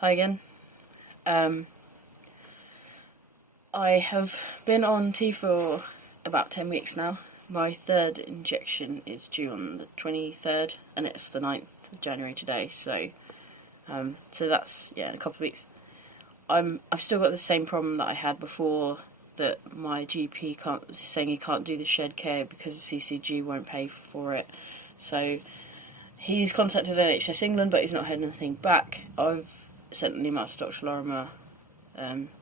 Hi again. I have been on tea for about 10 weeks now. My third injection is due on the 23rd, and it's the 9th of January today, so that's, in a couple of weeks. I've still got the same problem that I had before, that my GP saying he can't do the shed care because the CCG won't pay for it. So he's contacted NHS England, but he's not had anything back. I've sent an email to Dr. Lorimer,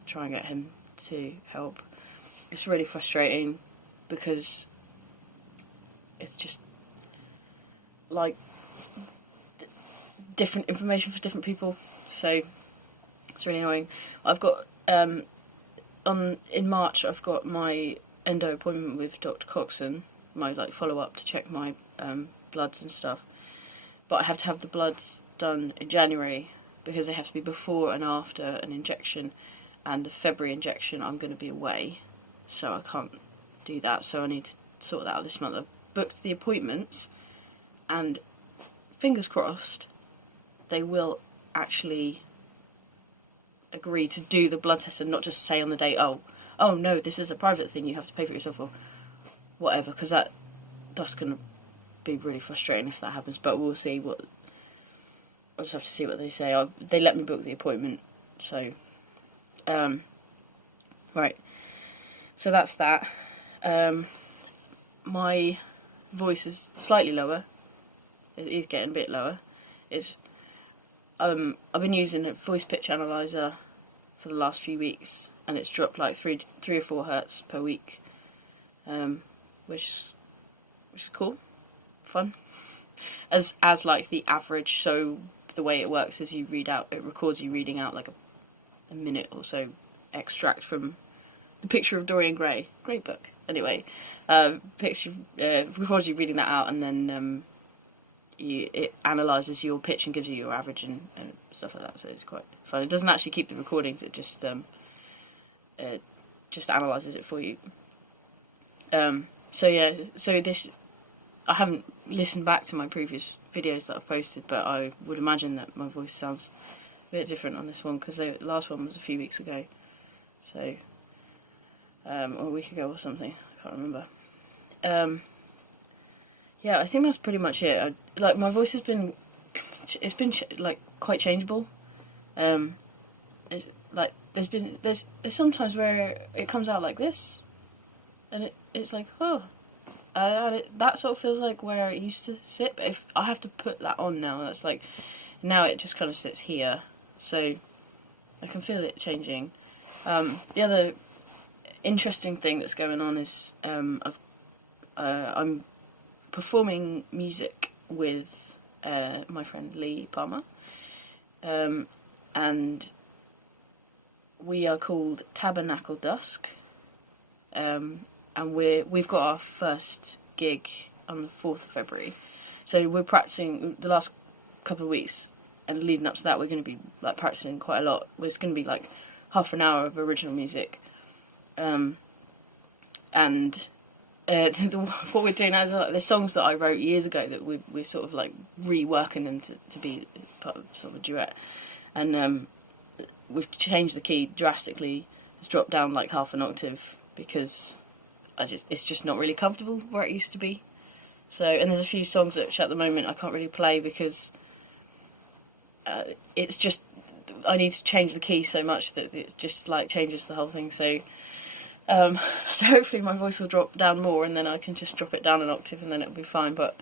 try and get him to help. It's really frustrating because it's just like different information for different people, so it's really annoying. I've got in March I've got my endo appointment with Dr. Coxon, my follow up to check my bloods and stuff, but I have to have the bloods done in January because they have to be before and after an injection, and the February injection I'm going to be away, so I can't do that, so I need to sort that out this month. I've booked the appointments, and fingers crossed they will actually agree to do the blood test and not just say on the day, oh no, this is a private thing, you have to pay for it yourself or whatever, because that's going to be really frustrating if that happens, but we'll see. I'll just have to see what they say. They let me book the appointment, so right, so that's that. My voice is slightly lower. It is getting a bit lower. I've been using a voice pitch analyzer for the last few weeks, and it's dropped like 3 or 4 hertz per week, which is cool, fun. As like the average. So the way it works is it records you reading out like a minute or so extract from The Picture of Dorian Gray. Great book. Anyway, records you reading that out, and then it analyses your pitch and gives you your average and stuff like that. So it's quite fun. It doesn't actually keep the recordings. It just analyses it for you. So this, I haven't listened back to my previous videos that I've posted, but I would imagine that my voice sounds a bit different on this one, because the last one was a few weeks ago, so or a week ago or something, I can't remember. Yeah, I think that's pretty much it. My voice has been, quite changeable. It's like there's sometimes where it comes out like this, and it's like, oh. That sort of feels like where it used to sit, but if I have to put that on now, that's like, now it just kind of sits here, so I can feel it changing. The other interesting thing that's going on is I'm performing music with my friend Lee Palmer, and we are called Tabernacle Dusk. And we've got our first gig on the 4th of February. So we're practicing the last couple of weeks, and leading up to that we're going to be practicing quite a lot. It's going to be like half an hour of original music. And what we're doing now is the songs that I wrote years ago that we're sort of reworking them to be part of sort of a duet. And we've changed the key drastically. It's dropped down like half an octave because it's just not really comfortable where it used to be. So, and there's a few songs which at the moment I can't really play because it's just, I need to change the key so much that it just changes the whole thing. So, so hopefully my voice will drop down more, and then I can just drop it down an octave, and then it'll be fine. But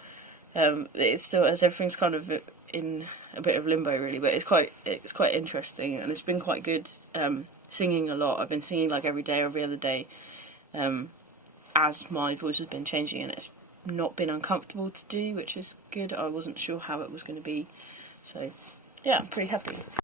it's still, as everything's kind of in a bit of limbo really. But it's quite interesting, and it's been quite good. Singing a lot. I've been singing every day, every other day. As my voice has been changing, and it's not been uncomfortable to do, which is good. I wasn't sure how it was going to be, so yeah, I'm pretty happy.